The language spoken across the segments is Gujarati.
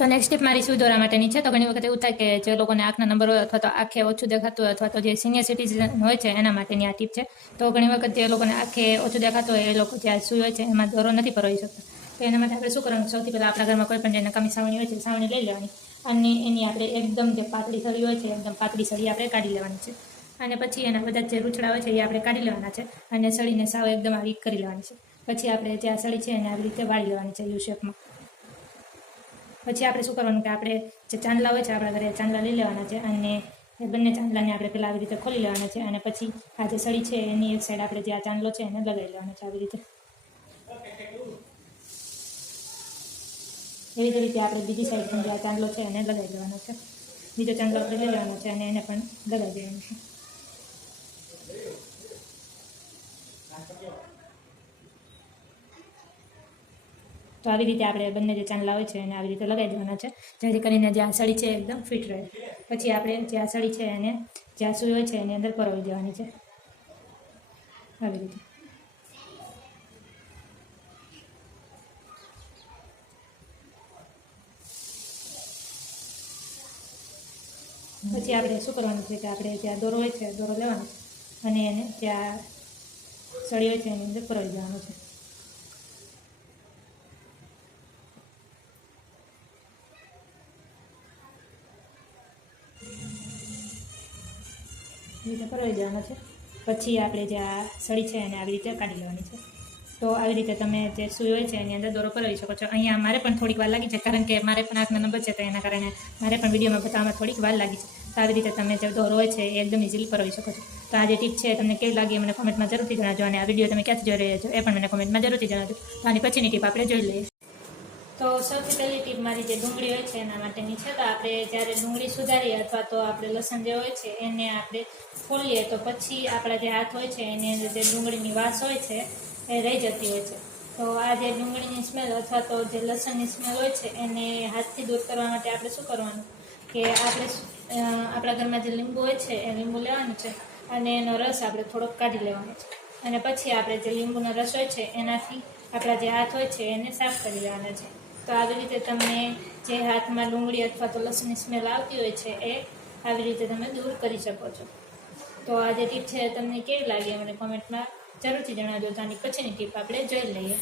તો નેક્સ્ટ સ્ટેપ મારી સુઈ દોરા માટેની છે. તો ઘણી વખત એવું થાય કે જે લોકોને આંખના નંબર હોય અથવા તો આંખે ઓછું દેખાતું હોય અથવા તો જે સિનિયર સિટીઝન હોય છે એના માટેની આ ટીપ છે. તો ઘણી વખત જે લોકોને આંખે ઓછું દેખાતું હોય એ લોકો જ્યાં સુઈ હોય છે એમાં દોરો નથી પરોવી શકતા. તો એના માટે આપણે શું કરવાનું, સૌથી પહેલાં આપણા ઘરમાં કોઈ પણ જે નકામી સાવણી હોય છે સાવણી લઈ લેવાની અને એની આપણે એકદમ જે પાતળી સળી હોય છે એકદમ પાતળી સળી આપણે કાઢી લેવાની છે. અને પછી એના બધા જે રૂછડા હોય છે એ આપણે કાઢી લેવાના છે અને સળીને સાવ એકદમ આવી કરી લેવાની છે. પછી આપણે જે આ સળી છે એને આવી રીતે વાળી લેવાની છે યુ શેપમાં. પછી આપણે શું કરવાનું કે આપણે જે ચાંદલા હોય છે આપણા ઘરે ચાંદલા લઈ લેવાના છે અને એ બંને ચાંદલાને આપણે પહેલાં આવી રીતે ખોલી લેવાના છે અને પછી આ જે સળી છે એની એક સાઈડ આપણે જે આ ચાંદલો છે એને લગાવી લેવાનો છે આવી રીતે. એવી જ રીતે આપણે બીજી સાઈડ પણ જે આ ચાંદલો છે એને લગાવી લેવાનો છે. બીજો ચાંદલો આપણે લઈ લેવાનો છે અને એને પણ લગાવી દેવાનો છે. તો આવી રીતે આપણે બંને જે ચાંદલા હોય છે એને આવી રીતે લગાવી દેવાના છે જેથી કરીને જે આ સળી છે એકદમ ફિટ રહે. પછી આપણે જે આ સળી છે એને જ્યાં સૂઈ હોય છે એની અંદર પરોવી દેવાની છે આવી રીતે. પછી આપણે શું કરવાનું છે કે આપણે જ્યાં દોરો હોય છે દોરો લેવાનો અને એને જ્યાં સળી હોય છે એની અંદર પરોવી દેવાનું છે. રીતે પરોવી દેવાનો છે. પછી આપણે જે આ સળી છે એને આવી રીતે કાઢી લેવાની છે. તો આવી રીતે તમે જે સૂઈ હોય છે એની અંદર દોરો પરોવી શકો છો. અહીંયા મારે પણ થોડીક વાર લાગી છે કારણ કે મારે પણ આંખના નંબર છે તો એના કારણે મારે પણ વિડીયોમાં બતાવવામાં થોડીક વાર લાગી છે. તો આવી રીતે તમે જે દોરો હોય છે એ એકદમ ઇઝીલી પરોવી શકો છો. તો આ જે ટીપ છે તમને કેવી લાગી મને કોમેન્ટમાં જરૂરથી જણાવજો અને આ વિડીયો તમે ક્યાંથી જોઈ રહ્યા છો એ પણ મને કોમેન્ટમાં જરૂરથી જણાવજો. તો આની પછીની ટીપ આપણે જોઈ લઈએ. તો સૌથી પહેલી ટીપ મારી જે ડુંગળી હોય છે એના માટેની છે. તો આપણે જ્યારે ડુંગળી સુધારીએ અથવા તો આપણે લસણ જે હોય છે એને આપણે ફોલીએ તો પછી આપણા જે હાથ હોય છે એની અંદર જે ડુંગળીની વાસ હોય છે એ રહી જતી હોય છે. તો આ જે ડુંગળીની સ્મેલ અથવા તો જે લસણની સ્મેલ હોય છે એને હાથથી દૂર કરવા માટે આપણે શું કરવાનું કે આપણે આપણા ઘરમાં જે લીંબુ હોય છે એ લીંબુ લેવાનું છે અને એનો રસ આપણે થોડોક કાઢી લેવાનો છે અને પછી આપણે જે લીંબુનો રસ હોય છે એનાથી આપણા જે હાથ હોય છે એને સાફ કરી લેવાના છે. તો આવી રીતે તમે જે હાથમાં ડુંગળી અથવા તો લસણની સ્મેલ આવતી હોય છે એ આવી રીતે તમે દૂર કરી શકો છો. તો આ જે ટીપ છે તમને કેવી લાગી મને કોમેન્ટમાં જરૂરથી જણાવજો. તો આની પછીની ટીપ આપણે જોઈ લઈએ.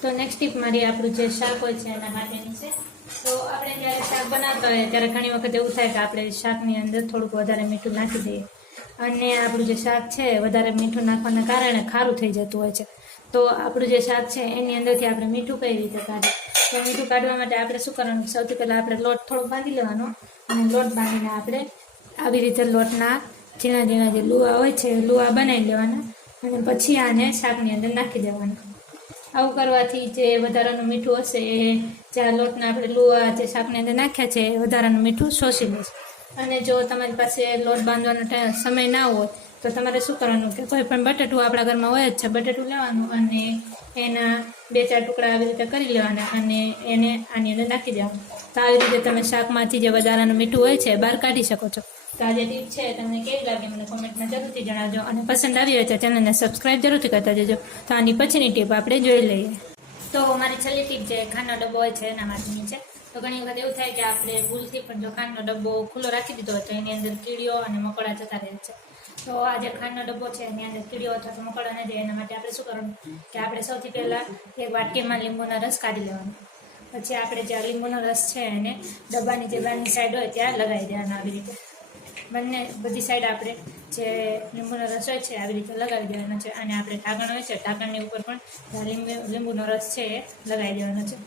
તો નેક્સ્ટ ટીપ મારી આપણું જે શાક હોય છે એના માટેની છે. તો આપણે જ્યારે શાક બનાવતા હોઈએ ત્યારે ઘણી વખત એવું થાય કે આપણે શાકની અંદર થોડુંક વધારે મીઠું નાખી દઈએ અને આપણું જે શાક છે વધારે મીઠું નાખવાના કારણે ખારું થઈ જતું હોય છે. તો આપણું જે શાક છે એની અંદરથી આપણે મીઠું કઈ રીતે કાઢીએ? તો મીઠું કાઢવા માટે આપણે શું કરવાનું, સૌથી પહેલાં આપણે લોટ થોડો બાંધી લેવાનો અને લોટ બાંધીને આપણે આવી રીતે લોટના ઝીણા ઝીણા જે લુવા હોય છે એ લુવા બનાવી લેવાના અને પછી આને શાકની અંદર નાખી દેવાના. આવું કરવાથી જે વધારાનું મીઠું હશે એ જ્યાં લોટના આપણે લુવા જે શાકની અંદર નાખ્યા છે એ વધારાનું મીઠું શોષી લેશે. અને જો તમારી પાસે લોટ બાંધવાનો સમય ના હોય તો તમારે શું કરવાનું કે કોઈ પણ બટેટું આપણા ઘરમાં હોય જ છે, બટેટું લેવાનું અને એના 2-4 ટુકડા આવી રીતે કરી લેવાના અને એને આની અંદર નાખી દેવાનું. તો આવી રીતે તમે શાકમાંથી જે વધારાનું મીઠું હોય છે બહાર કાઢી શકો છો. તો આ જે ટીપ છે તમને કેવી લાગી મને કોમેન્ટમાં જરૂરથી જણાવજો અને પસંદ આવી હોય તો ચેનલને સબસ્ક્રાઈબ જરૂરથી કરતા જજો. તો આની પછીની ટીપ આપણે જોઈ લઈએ. તો મારી છેલ્લી ટીપ જે ખાંડનો ડબ્બો હોય છે એના માટેની છે. તો ઘણી વખત એવું થાય કે આપણે ભૂલથી પણ જો ખાંડનો ડબ્બો ખુલ્લો રાખી દીધો હોય તો એની અંદર કીડીઓ અને મકોડા જતા રહે છે. તો આ જે ખાંડનો ડબ્બો છે એની અંદર કીડીઓ અથવા તો મકોડા ન જાય એના માટે આપણે શું કરવાનું કે આપણે સૌથી પહેલાં એક વાટકીમાં લીંબુનો રસ કાઢી લેવાનો. પછી આપણે જે લીંબુનો રસ છે એને ડબ્બાની જે બહારની સાઈડ હોય ત્યાં લગાવી દેવાનો. આવી રીતે બધી સાઈડ આપણે જે લીંબુનો રસ હોય છે આવી રીતે લગાવી દેવાનો છે અને આપણે ઢાંકણ હોય છે ઢાંકણની ઉપર પણ લીંબુનો રસ છે એ લગાવી દેવાનો છે.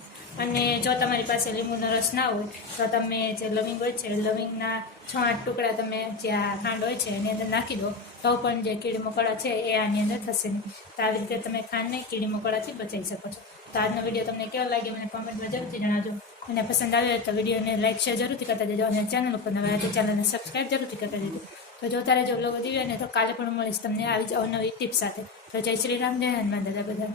અને જો તમારી પાસે લીંબુનો રસ ના હોય તો તમે જે લવિંગ હોય છે લવિંગના 6-8 ટુકડા તમે જે આ ખાંડ હોય છે એની અંદર નાખી દો તો પણ જે કીડી મકોડા છે એ આની અંદર થશે નહીં. તો આવી રીતે તમે ખાંડને કીડી મકોડાથી બચાવી શકો છો. તો આજનો વિડીયો તમને કેવો લાગ્યો મને કોમેન્ટમાં જરૂરથી જણાવજો અને પસંદ આવ્યો તો વિડીયોને લાઈક શેર જરૂરથી કરતા જજો અને ચેનલ ઉપર નવા તો ચેનલને સબસ્ક્રાઈબ જરૂરથી કરતા જજો. તો જોતા રહેજો બ્લોગ વધી ગયો ને તો કાલે પણ મળીશ તમને આવી જ અવનવી ટિપ્સ સાથે. તો જય શ્રી રામ, જય હનુમાન દાદા બધા.